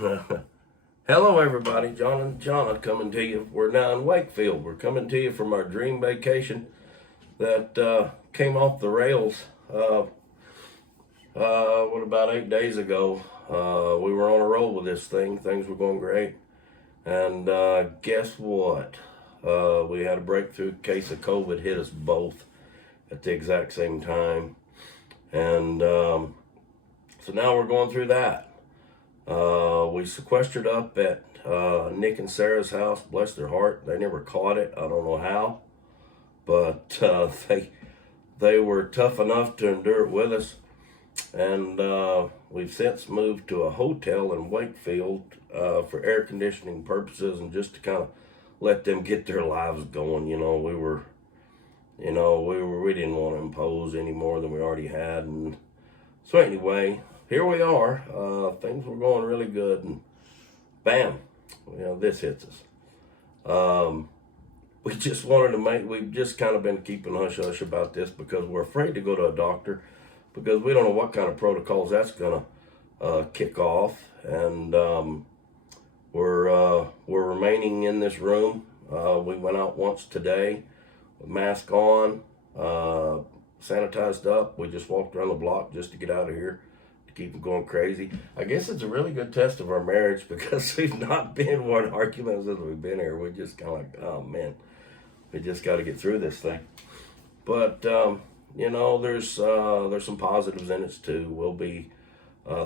Hello, everybody. John and Jonna coming to you. We're now in Wakefield. We're coming to you from our dream vacation that came off the rails. About 8 days ago? We were on a roll with this thing. Things were going great. And guess what? We had a breakthrough case of COVID hit us both at the exact same time. And so now we're going through that. We sequestered up at Nick and Sarah's house. Bless their heart, they never caught it. I don't know how, but they were tough enough to endure it with us. And we've since moved to a hotel in Wakefield for air conditioning purposes and just to kind of let them get their lives going. We didn't want to impose any more than we already had, and so anyway, here we are. Things were going really good, and bam, this hits us. We've just kind of been keeping hush hush about this because we're afraid to go to a doctor because we don't know what kind of protocols that's gonna kick off, and we're remaining in this room. We went out once today with mask on, sanitized up. We just walked around the block just to get out of here, to keep them going crazy. I guess it's a really good test of our marriage because we've not been one argument since we've been here. We're just kind of like, oh man, we just got to get through this thing. But there's some positives in it too. We'll be,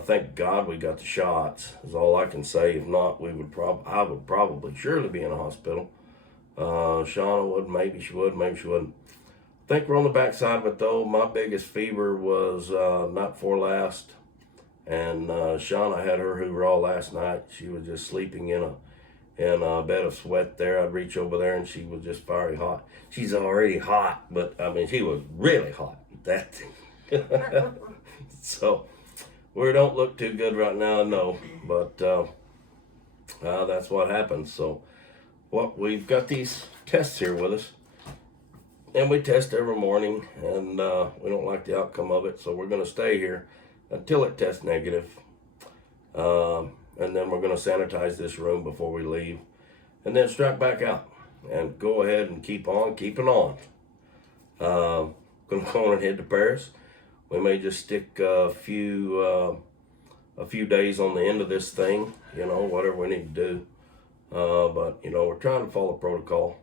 thank God we got the shots. Is all I can say. If not, I would probably surely be in a hospital. Shauna would, maybe she would, maybe she wouldn't. I think we're on the backside of it though. My biggest fever was night before last, and Shauna had her hoorah last night. She was just sleeping in a bed of sweat there. I'd reach over there and she was just fiery hot. She's already hot, but I mean she was really hot. That thing. So we don't look too good right now, no. But that's what happens. So we've got these tests here with us. And we test every morning, and we don't like the outcome of it, so we're going to stay here until it tests negative. And then we're going to sanitize this room before we leave, and then strap back out and go ahead and keep on keeping on. Going to go on and head to Paris. We may just stick a few days on the end of this thing, whatever we need to do. But we're trying to follow protocol.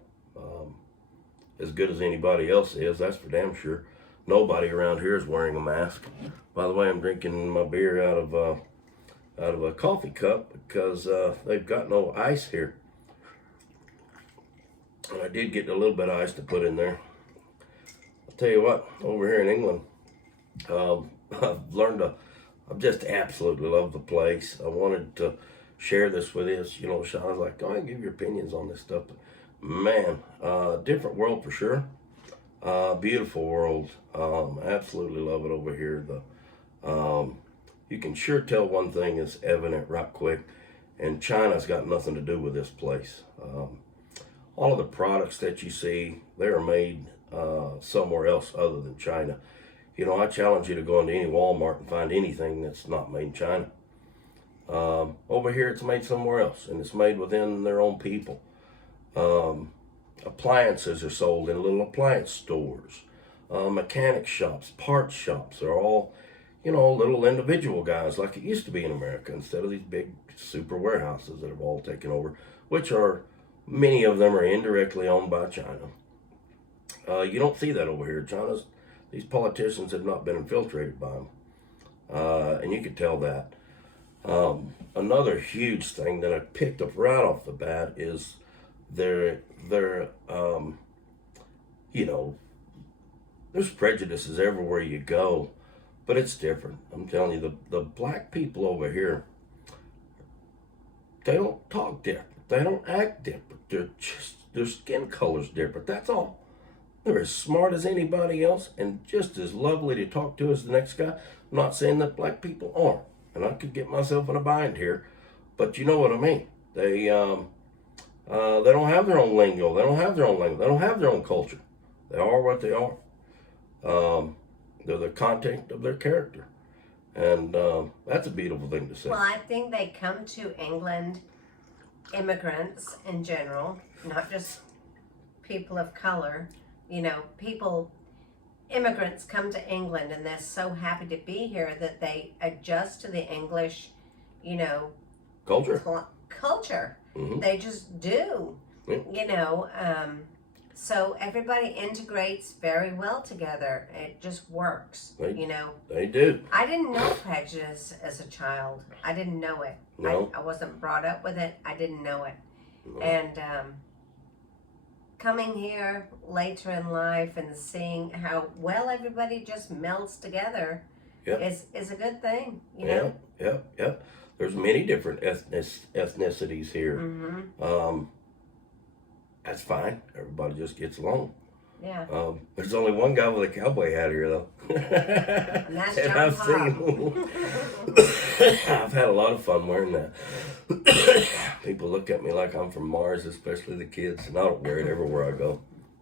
As good as anybody else is, that's for damn sure. Nobody around here is wearing a mask. By the way, I'm drinking my beer out of a coffee cup because they've got no ice here. And I did get a little bit of ice to put in there. I'll tell you what, over here in England, I've just absolutely love the place. I wanted to share this with you. Sean's like, go ahead and give your opinions on this stuff. But man, different world for sure. Beautiful world. Absolutely love it over here. You can sure tell one thing is evident right quick, and China's got nothing to do with this place. All of the products that you see, they are made somewhere else other than China. I challenge you to go into any Walmart and find anything that's not made in China. Over here, it's made somewhere else, and it's made within their own people. Appliances are sold in little appliance stores. Mechanic shops, parts shops are all, little individual guys like it used to be in America instead of these big super warehouses that have all taken over, which are, many of them are indirectly owned by China. You don't see that over here. These politicians have not been infiltrated by them. And you could tell that. Another huge thing that I picked up right off the bat is there's prejudices everywhere you go, but it's different. I'm telling you, the black people over here, they don't talk different, they don't act different, their skin color's different, that's all. They're as smart as anybody else and just as lovely to talk to as the next guy. I'm not saying that black people aren't, and I could get myself in a bind here, but you know what I mean. They don't have their own lingo. They don't have their own language. They don't have their own culture. They are what they are. They're the content of their character. And that's a beautiful thing to see. Well, I think they come to England, immigrants in general, not just people of color. You know, immigrants come to England and they're so happy to be here that they adjust to the English, you know, Culture. Culture. Mm-hmm. They just do. Yeah. You know, so everybody integrates very well together. It just works. You know. They do. I didn't know prejudice as a child. I didn't know it. No. I wasn't brought up with it. I didn't know it. No. And coming here later in life and seeing how well everybody just melds together is a good thing. You know? Yeah. There's many different ethnicities here. Mm-hmm. That's fine. Everybody just gets along. Yeah. There's only one guy with a cowboy hat here, though. And that's John I've Pop. I've had a lot of fun wearing that. People look at me like I'm from Mars, especially the kids, and I don't wear it everywhere I go.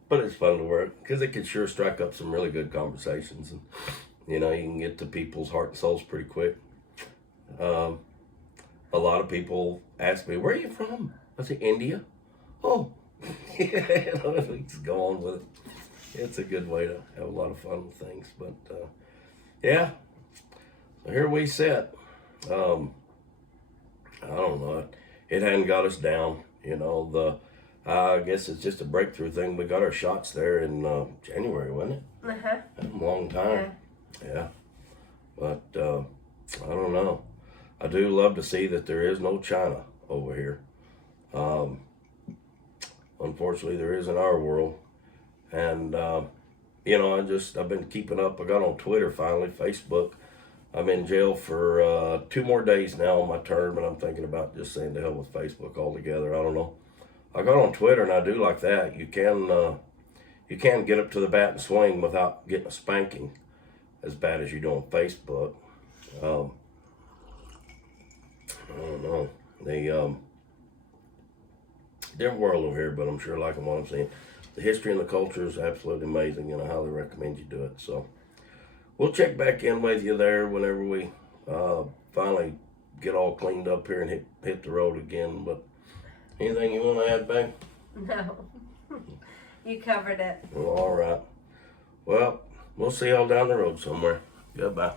But it's fun to wear it because it can sure strike up some really good conversations, and you know, you can get to people's heart and souls pretty quick. A lot of people ask me, "Where are you from?" I say, "India." Oh, let's go on with it. It's a good way to have a lot of fun with things, but yeah. So here we sit. I don't know. It hadn't got us down. You know, I guess it's just a breakthrough thing. We got our shots there in January, wasn't it? Uh-huh. A long time. Yeah. But I don't know. I do love to see that there is no China over here. Unfortunately, there is in our world. And, you know, I've been keeping up. I got on Twitter finally, Facebook. I'm in jail for 2 more days now on my term, and I'm thinking about just saying to hell with Facebook altogether. I don't know. I got on Twitter, and I do like that. You can get up to the bat and swing without getting a spanking as bad as you do on Facebook. I don't know. Different world over here, but I'm sure liking what I'm seeing. The history and the culture is absolutely amazing, and I highly recommend you do it. So we'll check back in with you there whenever we finally get all cleaned up here and hit the road again. But anything you want to add, babe? No. You covered it. Well, all right. Well, we'll see y'all down the road somewhere. Goodbye.